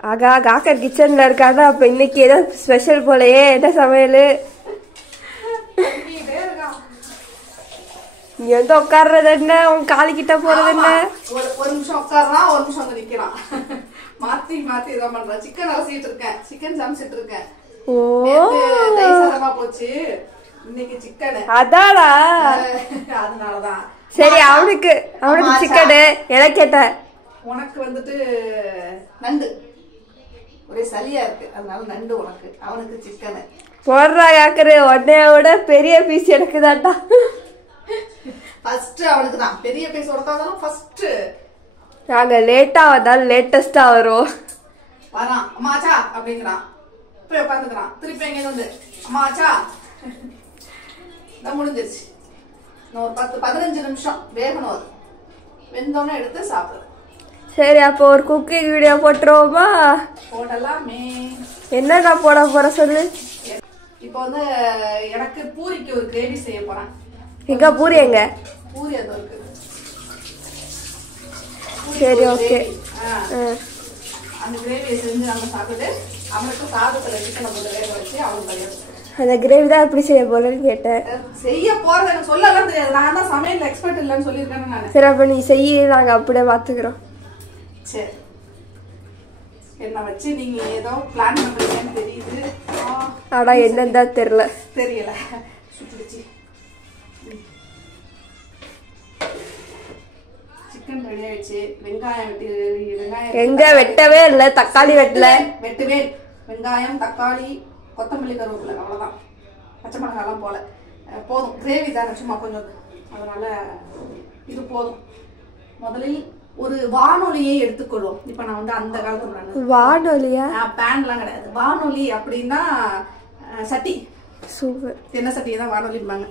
ஆகா காக்கர் கிச்சன்ல இருக்காங்க. அப்ப இன்னைக்கு ஏதோ ஸ்பெஷல் போலயே. என்ன சமையல்? நீ வந்து உட்கார்றது என்ன, உன் காலு கிட்ட போறது என்ன? ஒரு நிமிஷம் உட்கார்றான், ஒரு நிமிஷம் வந்து நிக்கிறான். மாத்தி மாத்தி இதான் பண்றான். சிக்கன் அலசிட்டு இருக்கேன், சிக்கன் சமைச்சிட்டு இருக்கேன். போச்சு இன்னைக்கு சிக்கன். அதாடா, அதனாலதான். சரி, அவனுக்கு சிக்கனு. எனக்கு கேட்ட உனக்கு வந்துட்டு நண்டு. ஒரே சளியா இருக்கு, அதனால நண்டு உனக்கு, அவனுக்கு சிக்கனு. போடுறா காக்கரு, உன்னையோட பெரிய பீஸ் எனக்கு தான்டா. ஃபர்ஸ்ட் அவனுக்கு தான் பெரிய பீஸ் உடத்தாலும் ஃபர்ஸ்ட். நாங்க லேட்டா வந்தாலும் லேட்டஸ்டா வரும். வரான் அம்மாச்சா அப்படிங்கிறான், போய் உட்காந்துக்கிறான். திருப்பி எங்க வந்து அம்மாச்சா முடிஞ்சிருச்சு. ஒரு 10-15 நிமிஷம் வேகணும். அது வெந்தோடனே எடுத்து சாப்பிடு. சரி, அப்போ ஒரு குக்கிங் வீடியோ போட்டுருவோமா? போடலாமே. என்னடா போட போற சொல்லு. இப்போ வந்து எனக்கு பூரிக்கு ஒரு கிரேவி செய்ய போறேன். எங்க பூரி? எங்க பூரி? அது இருக்கு. சரி, ஓகே. அந்த கிரேவியை செஞ்சு நம்ம சாப்பிட்டு அவனுக்கு சாதத்துல சிக்கனை போட்டு வேக வச்சு அவனுக்கு கல்யாணம். அந்த கிரேவி தான் எப்படி செய்ய போறேன்னு கேட்டேன். செய்ய போறது எனக்கு சொல்லலாம் தெரியாது. நான் தான் சமையல் எக்ஸ்பர்ட் இல்லைன்னு சொல்லியிருக்கேன்னு நான். சரி, அப்ப நீ செய்ய, நாங்க அப்படியே பாத்துக்கிறோம். சரி, என்ன வச்சு நீங்க ஏதோ பிளான் பண்றீங்கன்னு தெரியுது. ஆனா என்னன்னு தெரியல. சுட்டுடுச்சு. சிக்கன் ரெடி ஆயிடுச்சு. வெங்காயம் எங்க வெட்டவே இல்ல, தக்காளி வெட்டல. வெட்டுவேன். வெங்காயம், தக்காளி, கொத்தமல்லி, கருவேப்பிலை, அவ்வளவுதான். பச்சை மிளகாய் எல்லாம் போல. போதும், கிரேவி தானே, சும்மா கொஞ்சம். அதனால இது போதும். முதலில் ஒரு வானொலியை எடுத்துக்கொள்வோம். இப்ப நான் வந்து அந்த காலத்துல வானொலியா? பேன் எல்லாம் கிடையாது. வானொலி அப்படின்னா சட்டி. சூப்பர். என்ன சட்டியை தான் வானொலிம்பாங்க.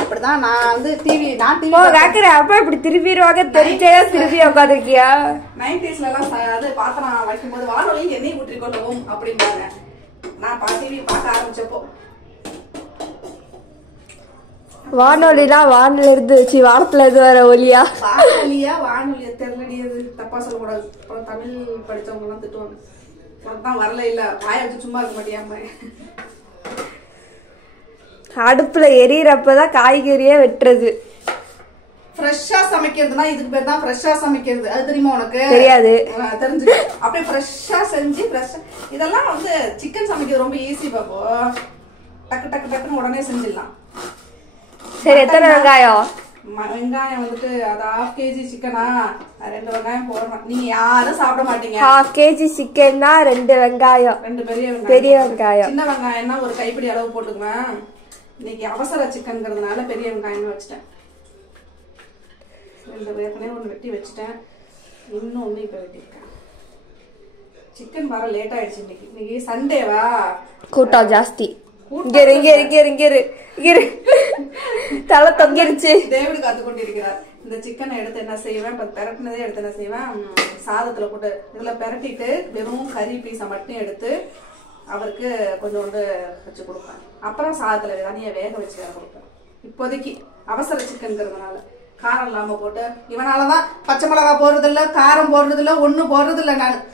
அப்படிதான் நான் வந்து டிவி கேக்குறேன். அப்ப இப்படி திருப்பிடுவாங்க தெரிஞ்சே திருப்பி உட்காந்துருக்கியா? 90s எல்லாம் அது பாத்திரம் வைக்கும்போது வானொலி எண்ணெய் ஊற்றிக் கொள்ளவும் அப்படிம்பாங்க. நான் டிவி பார்க்க ஆரம்பிச்சப்போ வானொலினா வானில இருந்து வச்சு வானத்துல இருந்து வர ஒலியா? வானொலியா தெரியலடியது. தப்பா சொல்லக்கூடாது. அப்புறம் தமிழ் படிச்சவங்க எல்லாம் திட்டுவாங்க. தான் வரல இல்ல, வாய வச்சு சும்மா இருக்க மாட்டியாம. அடுப்புல எரியறப்பதான் காய்கறியே வெட்டுறது. ஃப்ரெஷ்ஷா சமைக்கிறதுனா இதுக்கு பேர் தான் ஃப்ரெஷ்ஷா சமைக்கிறது. அது தெரியுமா உனக்கு? தெரியாது. தெரிஞ்சு அப்படியே ஃப்ரெஷ்ஷா செஞ்சு ஃப்ரெஷ்ஷா. இதெல்லாம் வந்து சிக்கன் சமைக்கிறது ரொம்ப ஈஸி பாப்போ. டக்கு டக்கு டக்குன்னு உடனே செஞ்சிடலாம். சரி, எத்தனை வெங்காயம்? வெங்காயம் வந்துட்டு அது 1/2 kg சிக்கனா, 2 வெங்காயம் போடுறேன். நீங்க யாரும் சாப்பிட மாட்டீங்க. 1/2 kg சிக்கன்னா 2 வெங்காயம். 2 பெரிய வெங்காயம். சின்ன வெங்காயம்னா ஒரு கைப்பிடி அளவு போட்டுக்குவேன். இன்னைக்கு அவசர சிக்கன்ங்கிறதுனால பெரிய வெங்காயம் வச்சுட்டேன். 2 ஏற்கனவே ஒன்று வெட்டி வச்சுட்டேன். இன்னொன்னு இப்ப வெட்டிருக்கேன். சிக்கன் வர லேட் ஆயிடுச்சு. இன்னைக்கு சண்டேவா, கூட்டம் ஜாஸ்தி. தலை தொங்கிருச்சு. தேவடு காத்து கொண்டிருக்கிறார். இந்த சிக்கனை எடுத்து என்ன செய்வேன், பெரட்டினதே எடுத்து என்ன செய்வேன், சாதத்துல போட்டு இதுல பெரட்டிட்டு வெறும் கறி பீஸை மட்டும் எடுத்து அவருக்கு கொஞ்சோண்டு வச்சு கொடுப்பேன். அப்புறம் சாதத்துல தனியா வேக வச்சு வேக கொடுப்பேன். இப்போதைக்கு அவசர சிக்கன்ங்கிறதுனால காரம் இல்லாம போட்டு. இவனாலதான் பச்சை மிளகா போடுறது இல்ல, காரம் போடுறது இல்ல, ஒண்ணு போடுறது இல்ல. நான்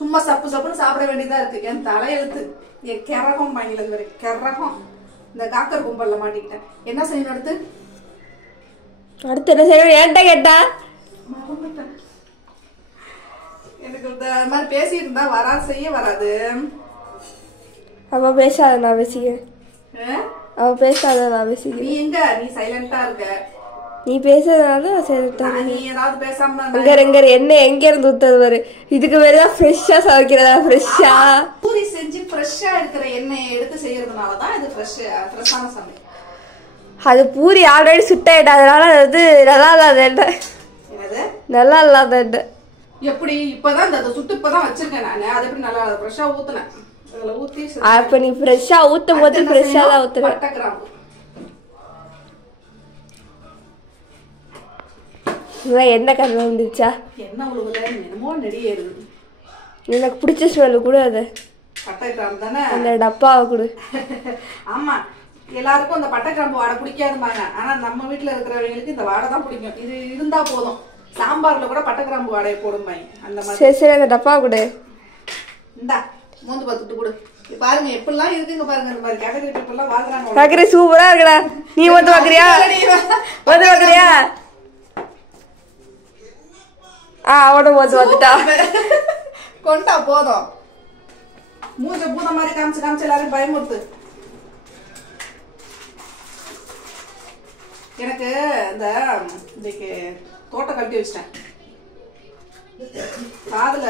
சும்மா சப்பு சப்புன்னு சாப்பிட வேண்டியதா இருக்கு. என் தலையெழுத்து, என் கிறகம் வாங்கினது வரை கிறகம். இந்த காக்கர் கும்பல்ல மாட்டிக்கிட்டேன். என்ன செய்யணும் அடுத்து? என்ன செய்யணும் ஏன்ட்ட கேட்டா? எனக்கு இந்த மாதிரி பேசிட்டு இருந்தா செய்ய வராது. அவ பேசாத, நான் பேசிக்கிறேன். அவ பேசாத, நான் பேசிக்கிறேன். நீ எங்க? நீ சைலண்டா இருக்க. நீ பேசுறதுனால சைலண்டா. நீ ஏதாவது பேசாம என்ன எங்க இருந்து ஊத்தது வரு? இதுக்கு வேறதான் ஃப்ரெஷ்ஷா சமைக்கிறதா? ஃப்ரெஷ்ஷா பூரி செஞ்சு ஃப்ரெஷ்ஷா இருக்கிற எண்ணெயை எடுத்து செய்யறதுனாலதான் இது ஃப்ரெஷ்ஷான சமையல். அது பூரி ஆல்ரெடி சுட்டாயிட்டா, அதனால அது நல்லா இல்லாத எண்ணெய். என்னது நல்லா இல்லாத எண்ணெய்? எப்படி? இப்பதான் இந்த சுட்டு இப்பதான் வச்சிருக்கேன் நானு. அது எப்படி நல்லா ஃப்ரெஷ்ஷா ஊத்துனேன். அதுல ஊத்தி அப்ப நீ ஃப்ரெஷ்ஷா ஊத்தும் போது ஃப்ரெஷ்ஷா தான் ஊத்துற. பட்டை கிராம்பு என்ன கண்ணு வந்துருச்சா? என்ன உழுவுல என்னமோ நெடியேறுது. எனக்கு பிடிச்ச ஸ்மெல்லு கூட அது பட்டை கிராம்பு தானே. அந்த டப்பாவை கொடு. ஆமா, எல்லாருக்கும் அந்த பட்டை கிராம்பு வாடை பிடிக்காதுமாங்க. ஆனா நம்ம வீட்டுல இருக்கிறவங்களுக்கு இந்த வாடை தான் பிடிக்கும். இது இருந்தா போதும். சாம்பார்ல கூட பட்டை கிராம்பு வாடையை போடுமாங்க. அந்த மாதிரி. சரி சரி, அந்த டப்பா கொடு. இந்தா மூந்து பார்த்துட்டு கொடு. பாருங்க எப்படிலாம் இருக்குங்க பாருங்க. இந்த மாதிரி கேட்டகரி பீப்புள்லாம் வாங்குறாங்க. பாக்குற சூப்பரா இருக்குடா. நீ வந்து பாக்குறியா? வந்து பாக்குறியா? அவட வந்து வந்துட்டா. கொண்டா போதும். மூஞ்ச பூத மாதிரி காமிச்சு காமிச்சு எல்லாரும் பயமுறுத்து. எனக்கு இன்னைக்கு தோட்டம் கட்டி வச்சிட்டேன். காதுல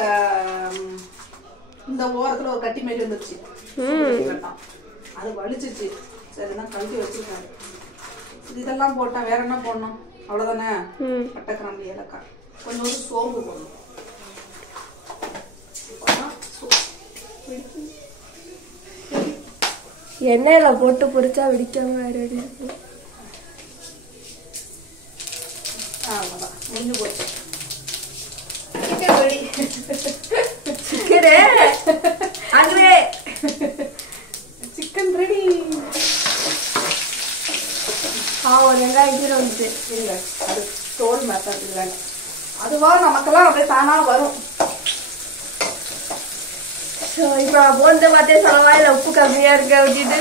இந்த ஓரத்துல ஒரு கட்டி மாதிரி வந்துருச்சு. அது வலிச்சிச்சு. சரிதான் கழட்டி வச்சிருக்கேன். இதெல்லாம் போட்டேன். வேற என்ன போடணும்? அவ்வளவுதானே. பட்டைக்கிராம்பு, ஏலக்காய், கொஞ்சம் சோம்பு போடணும். எண்ணெயில போட்டு பொரிச்சா வெடிக்காம அவ்வளவுதான் முடிஞ்சு போச்சு. Chicken ready. வெங்காயம் வந்துச்சு. இல்ல அது தோல் மேத்தான். அதுவா நமக்கெல்லாம் அப்படியே தானா வரும். இப்ப போந்த பார்த்தே சொல்லவாயில உப்பு கம்மியா இருக்கு அப்படின்னு.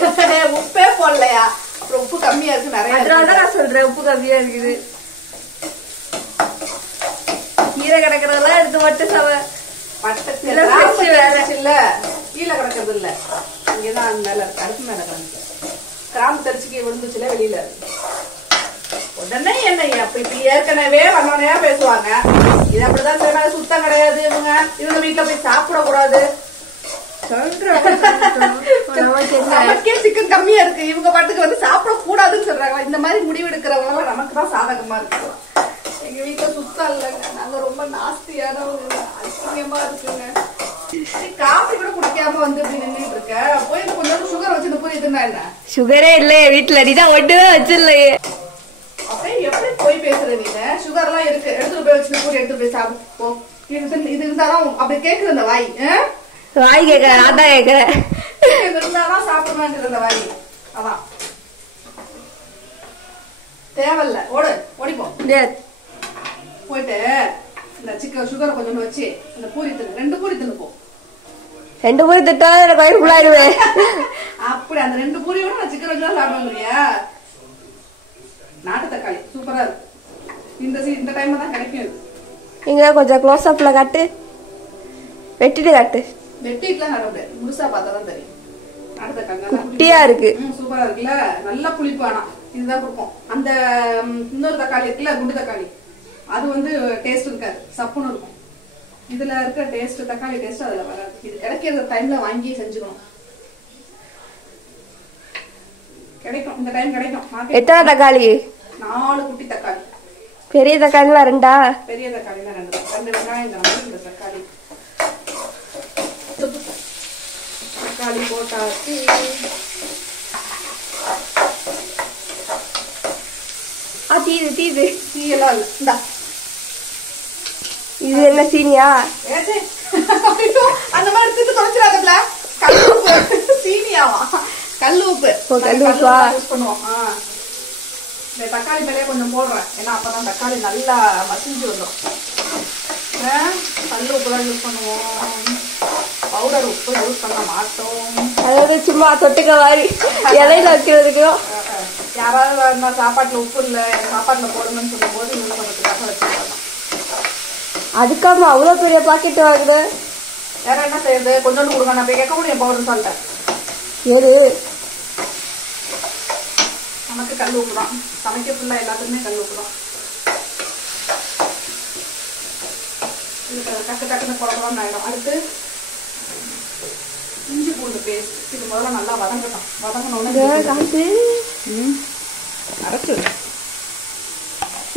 உப்பே போடலையா? அப்புறம் உப்பு கம்மியா இருக்கு நிறைய. அதனாலதான் நான் சொல்றேன் உப்பு கம்மியா இருக்குது. கீரை கிடக்கிறதெல்லாம் எடுத்து மட்டும் சவ பட்டை இல்ல கீழே கிடக்கிறது இல்ல. இங்கதான் மேல அடுப்பு மேல கிடக்கு. கிராம்பு தரிச்சுக்கி விழுந்துச்சுல வெளியில. உடனே என்ன அப்ப இப்ப ஏற்கனவே வந்தோடனே பேசுவாங்க. இது அப்படிதான் சொன்னாங்க. சுத்தம் கிடையாது. இவங்க வீட்டுல போய் சாப்பிட கூடாது. சிக்கன் கம்மியா இருக்கு. இவங்க பாட்டுக்கு வந்து சாப்பிட கூடாதுன்னு சொல்றாங்க. இந்த மாதிரி முடிவு எடுக்கிறவங்க நமக்கு தான் சாதகமா இருக்கு. எங்க வீட்டுல சுத்தம் இல்லைங்க. நாங்க ரொம்ப நாஸ்தியானவங்க. அசிங்கமா இருக்குங்க. காஃபி கூட குடிக்காம வந்து இப்படி நின்றுட்டு இருக்க. போய் கொஞ்சம் சுகர் வச்சு புரியுதுன்னா என்ன? சுகரே இல்லையே வீட்டுல. நீதான் ஒட்டுவே வச்சிடலையே. அப்படியே எப்படி போய் பேசுற நீங்க? சுகர் எல்லாம் இருக்கு. எடுத்துட்டு போய் வச்சு பூரி எடுத்துட்டு போய் சாப்பிடும். இது இருந்தாதான் அப்படி கேக்குது அந்த வாய். வாய் கேட்கறேன். நான் தான் கேட்கறேன். இது இருந்தாதான் சாப்பிட வேண்டியது அந்த வாய். அதான் தேவையில்ல. ஓடு ஓடிப்போம். போயிட்டு இந்த சிக்கன் சுகரை கொஞ்சம் வச்சு இந்த பூரி தின்னு. 2 பூரி தின்னு போ. 2 பூரி திட்டா எனக்கு வயிறு ஃபுல்லாயிடுவேன். அப்படி அந்த 2 பூரியோட நான் சிக்கன் வச்சு தான் சாப்பிடுறியா? நாட்டு தக்காளி சூப்பரா இருக்கு. இந்த டைம்ல தான் கிடைக்கும். இங்க கொஞ்சம் க்ளோஸ் அப்ல காட்டு. வெட்டிட்டு காட்டு. வெட்டிட்டுலாம் நட முடியாது. முழுசா பார்த்தாதான் தெரியும். நாட்டு தக்காளி குட்டியா இருக்கு. சூப்பரா இருக்குல்ல. நல்ல புளிப்பு. ஆனா இதுதான் கொடுக்கும். அந்த இன்னொரு தக்காளி இருக்குல்ல, குண்டு தக்காளி, அது வந்து டேஸ்ட் இருக்காது. சப்புன்னு இருக்கும். இதுல இருக்க டேஸ்ட், தக்காளி டேஸ்ட் அதுல வராது. இது கிடைக்கிற டைம்ல வாங்கி செஞ்சுக்கணும். கிடைக்கும். இந்த டைம் கிடைக்கும். எத்தனை தக்காளி? 4 குட்டி தக்காளி. பெரிய தக்காளிலாம் 2? பெரிய தக்காளிலாம் 2 வெங்காயம். இந்த தக்காளி தக்காளி போட்டாச்சு. தீது தீயெல்லாம் இல்ல. இந்தா இது என்ன சீனியா? அந்த மாதிரி திட்டு தொலைச்சிடாதல. கல்லுப்பு. சீனியாவா? கல்லுப்பு. யூஸ் பண்ணுவோம். இந்த தக்காளி மேலே கொஞ்சம் போடுறேன். ஏன்னா அப்பதான் தக்காளி நல்லா மசிஞ்சு வரும். கல் உப்பு தான் யூஸ் பண்ணுவோம். பவுடர் உப்பு யூஸ் பண்ண மாட்டோம். அதாவது சும்மா தொட்டுக்க மாதிரி இலையில வைக்கிறதுக்கும். யாராவது சாப்பாட்டுல உப்பு இல்ல, சாப்பாட்டுல போடுங்கன்னு சொல்லும் போது யூஸ் பண்றதுக்காக வச்சுக்கலாம். அதுக்காம அவ்வளவு பெரிய பாக்கெட் வாங்குது. வேற என்ன செய்யுது? கொஞ்சோண்டு கொடுங்க. நான் போய் கேட்க முடியும். பவுடர் சொல்லிட்டேன். ஏது நமக்கு கல் உப்பு தான். சமைக்க ஃபுல்லா எல்லாத்துக்குமே கல் உப்பு தான். டக்கு டக்குன்னு குழம்புலாம் ஆயிடும். அடுத்து இஞ்சி பூண்டு பேஸ்ட். இது முதல்ல நல்லா வதங்கட்டும். வதங்கணும்னு அரைச்சு.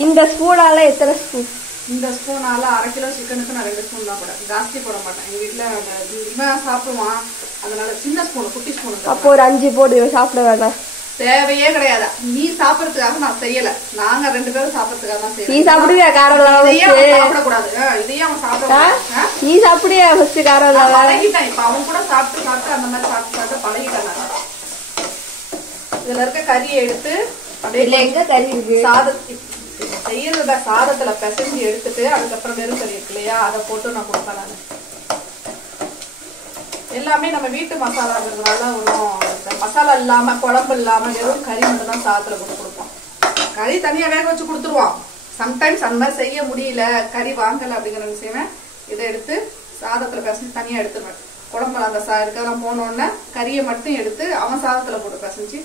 இந்த ஸ்பூனால எத்தனை ஸ்பூன்? இந்த ஸ்பூனால 1/2 கிலோ சிக்கனுக்கு நான் 2 ஸ்பூன் தான் போடுறேன். ஜாஸ்தி போட மாட்டேன். எங்க வீட்டுல சாப்பிடுவான். அதனால சின்ன ஸ்பூன், குட்டி ஸ்பூன். அப்போ ஒரு 5 போடு. சாப்பிட வேண்டாம். தேவையே கிடையாது. நீ சாப்பிடறதுக்காக நான் செய்யல. நாங்க 2 பேரும் சாப்பிடறதுக்காக தான் செய்யறோம். நீ சாப்பிடுவியா காரம் சாப்பிடக்கூடாது. இதையும் அவன் சாப்பிட. நீ சாப்பிடுவியா ஃபர்ஸ்ட் காரம் பழகிட்டான். இப்ப அவன் கூட சாப்பிட்டு சாப்பிட்டு அந்த மாதிரி சாப்பிட்டு பழகிட்டான். இதுல இருக்க கறியை எடுத்து அப்படியே எங்க கறி இருக்கு? செய்யறத சாதத்துல பிசைஞ்சு எடுத்துட்டு அதுக்கப்புறம் வெறும் கறி இருக்கு இல்லையா, அதை போட்டு நான் கொடுப்பேன். நான் எல்லாமே நம்ம வீட்டு மசாலாங்கிறதுனால ஒன்றும் மசாலா இல்லாம குழம்பு இல்லாம வெறும் கறி மட்டும் தான் சாதத்துல போட்டு கொடுப்போம். கறி தனியா வேக வச்சு கொடுத்துருவோம். சம்டைம்ஸ் அந்த மாதிரி செய்ய முடியல, கறி வாங்கல அப்படிங்கிற விஷயம் இதை எடுத்து சாதத்துல பிசைஞ்சு தனியா எடுத்துருவேன். குழம்புல அந்த இருக்கிறதெல்லாம் போனோடனே கறியை மட்டும் எடுத்து அவன் சாதத்துல போட்டு பிசைஞ்சு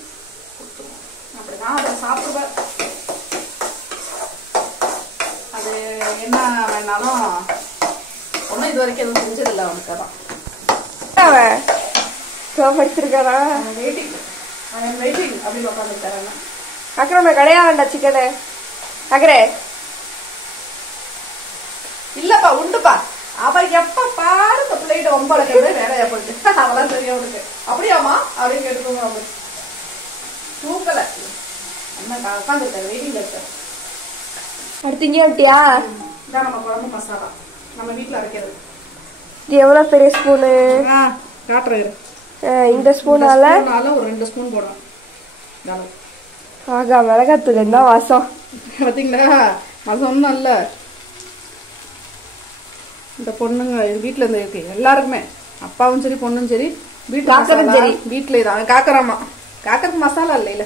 கொடுத்துருவோம். அப்படிதான் அதை சாப்பிடுவேன். அது என்ன வேணாலும் ஒன்றும் இது வரைக்கும் எதுவும் செஞ்சதில்லை அவனுக்கு. அதான் படிச்சிருக்காரா? வெயிட்டிங் அப்படின்னு உட்காந்துருக்காங்க. அக்கறை கடையா வேண்டாம் சிக்கனு அக்கறை இல்லப்பா உண்டுப்பா. அவ எப்ப பாரு இந்த பிள்ளைகிட்ட ஒம்பளக்கிறது வேலையா போயிட்டு அவெல்லாம் தெரியும் அவனுக்கு. அப்படியாமா அப்படின்னு கேட்டுக்கோங்க. அப்படி தூக்கல என்ன உட்காந்துருக்காரு, வெயிட்டிங்ல இருக்காரு. அடுத்து இங்கே விட்டியா? இதான் நம்ம குழம்பு மசாலா நம்ம வீட்டுல அரைக்கிறது. இது எவ்வளவு பெரிய ஸ்பூனு காட்டுறேன். இந்த ஸ்பூனால ஒரு 2 ஸ்பூன் போடுறோம். ஆகா மிளகாத்தூள் என்ன வாசம் பாத்தீங்களா? அது ஒன்றும் இல்ல, இந்த பொண்ணுங்க வீட்டுல இருந்து இருக்கு எல்லாருக்குமே, அப்பாவும் சரி பொண்ணும் சரி வீட்டுல வீட்டுல இதான் காக்கறாமா. காக்கறதுக்கு மசாலா இல்ல.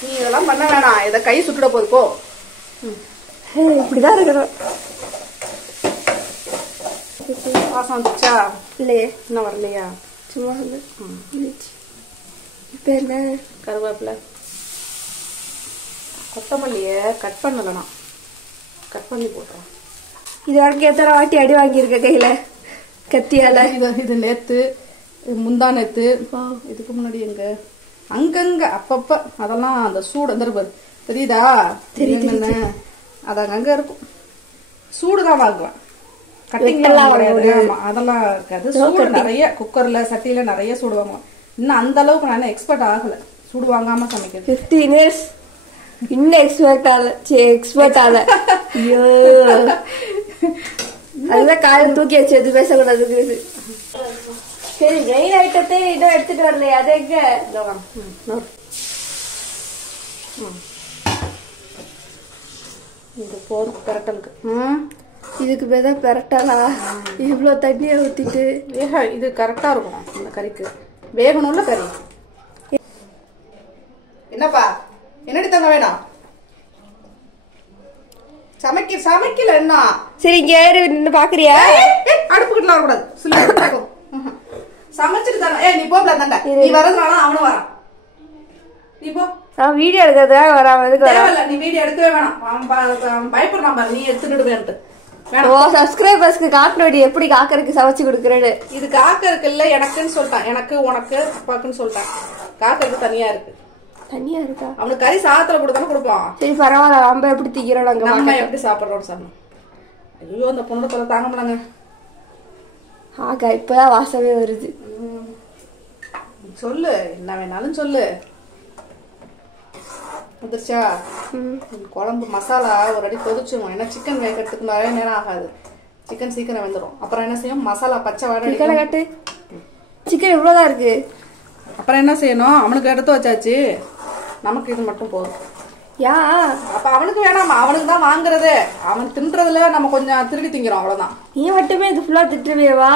நீ இதெல்லாம் பண்ண வேணாம், இதை கை சுட்டுட போது போ. இப்படிதான் இருக்கிறோம். வாசம் வந்துச்சா? இல்லையே இன்னும் வரலையா? சும்மா இப்ப என்ன கருவேப்பிலை கொத்தமல்லிய கட் பண்ணலனா கட் பண்ணி போட்டுறோம். இது வரைக்கும் எத்தனை வாட்டி அடி வாங்கியிருக்க கையில கத்தியால? இது நேத்து முந்தா நேத்து இதுக்கு முன்னாடி எங்க அங்கங்க அப்பப்ப அதெல்லாம் அந்த சூடு வந்துருப்பாரு தெரியுதா? தெரியுது. அது அங்கங்க இருக்கும். சூடுதான் வாங்குவேன், அதெல்லாம் இருக்காது. சூடு நிறைய குக்கர்ல சட்டியில நிறைய சூடு வாங்குவேன். இன்னும் அந்த அளவுக்கு நான் எக்ஸ்பர்ட் ஆகல சூடு வாங்காம சமைக்கிறது. 15 years இன்னும் எக்ஸ்பர்ட் ஆகல. ஐயோ அதுதான் காலை தூக்கி வச்சு எது பேசக்கூடாது. சரி மெயின் ஐட்டத்தை இன்னும் எடுத்துட்டு வரலையே, அது எங்க? இது போதும் பெரட்டலுக்கு. இதுக்கு பேர் பெரட்டாலா? இவ்வளவு தண்ணியை ஊத்திட்டு இது கரெக்டா இருக்கும் இந்த கறிக்கு. வேகணும்ல கறி. என்னப்பா என்னடி தங்க வேணாம்? சமைக்கல என்ன? சரி இங்க நின்னு பாக்குறியா? அடுப்புக்கிட்ட வரக்கூடாது. சமைச்சிட்டு தானே. நீ போகல தாண்டா, நீ வரதுனால அவனும் வரான். நீ போ. நான் வீடியோ எடுக்கிறதுக்காக வராம எதுக்கு வர? நீ வீடியோ எடுக்கவே வேணாம், பயப்படுறான் பாரு நீ எடுத்துக்கிடுவேன்ட்டு. ஓ சப்ஸ்கிரைபர்ஸ்க்கு காட்டினோடி எப்படி காக்கறதுக்கு சமைச்சு கொடுக்குறேன்னு. இது காக்கறதுக்கு இல்ல, எனக்குன்னு சொல்லிட்டான். எனக்கு உனக்கு அப்பாக்குன்னு சொல்லிட்டான். காக்கறதுக்கு தனியா இருக்கு. தனியா இருக்கா? அவனுக்கு கறி சாதத்துல கொடுத்தானே கொடுப்பான். சரி பரவாயில்ல, நம்ம எப்படி திக்கிறோம் நாங்க, நம்ம எப்படி சாப்பிடுறோம் சார். ஐயோ அந்த பொண்ணு தொலை தாங்க முடியலங்க. ஆகா இப்பதான் வாசமே வருது. சொல்லு என்ன வேணாலும் சொல்லு. வந்துருச்சா? குழம்பு மசாலா ஒரு அடி கொதிச்சிடும். ஏன்னா சிக்கன் வேகிறதுக்கு நிறைய நேரம் ஆகாது, சிக்கன் சீக்கிரம் வெந்துடும். அப்புறம் என்ன செய்யும், மசாலா பச்சை வாடை காட்டு. சிக்கன் இவ்வளவுதான் இருக்கு. அப்புறம் என்ன செய்யணும், அவனுக்கு எடுத்து வச்சாச்சு, நமக்கு இது மட்டும் போதும். யா அப்ப அவனுக்கு வேணாமா? அவனுக்கு தான் வாங்குறது. அவன் தின்றதுல நம்ம கொஞ்சம் திருடி திங்கிறோம், அவ்வளவுதான். நீ மட்டுமே இது ஃபுல்லா திட்டுவேவா?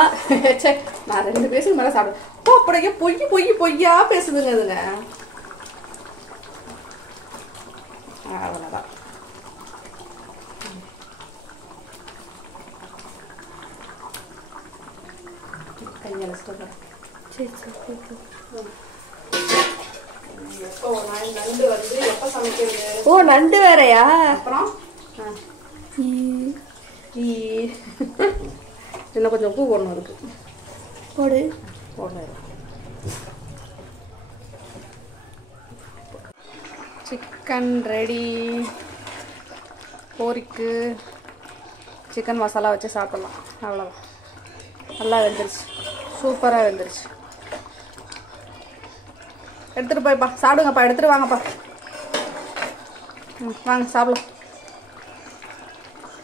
நான் 2 பேசுக்கு மேல சாப்பிடுவேன். அப்படியே பொய்யா பேசுதுங்க இதுங்க. அவ்வளவுதான். கையால சொல்றேன். நண்டு வந்து எப்ப சமைக்கிறது? ஓ நண்டு வேறயா? அப்புறம் இன்னும் கொஞ்சம் உப்பு போடணும் இருக்கு. போடு. Chicken ready. கோரிக்கு சிக்கன் மசாலா வச்சு சாப்பிடலாம். அவ்வளோதான். நல்லா வெந்துருச்சு, சூப்பராக வெந்துருச்சு. எடுத்துகிட்டு போய்ப்பா சாப்பிடுங்கப்பா, எடுத்துகிட்டு வாங்கப்பா. வாங்க சாப்பிடலாம்.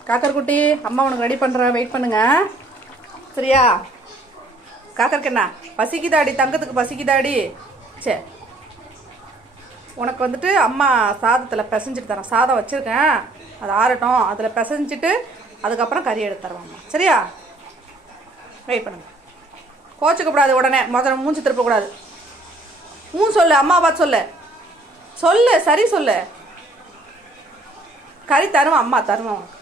காக்கர்குட்டி அம்மா உனக்கு ரெடி பண்ணுறேன், வெயிட் பண்ணுங்க சரியா? காக்கருக்கு என்ன பசிக்குதாடி? தங்கத்துக்கு பசிக்குதாடி? சரி உனக்கு வந்துட்டு அம்மா சாதத்தில் பிசைஞ்சிட்டு தரேன். சாதம் வச்சுருக்கேன், அது ஆறட்டும். அதில் பிசைஞ்சிட்டு அதுக்கப்புறம் கறி எடுத்து தருவாம்மா. சரியா? வெயிட் பண்ணுங்க. கோச்சிக்கக்கூடாது. உடனே முதல்ல மூஞ்சி திருப்பக்கூடாது. சொல்லு, அம்மா பார்த்து சொல்லு. சொல்லு, சரி சொல்லு. கறி தருவோம், அம்மா தருவோம் உனக்கு.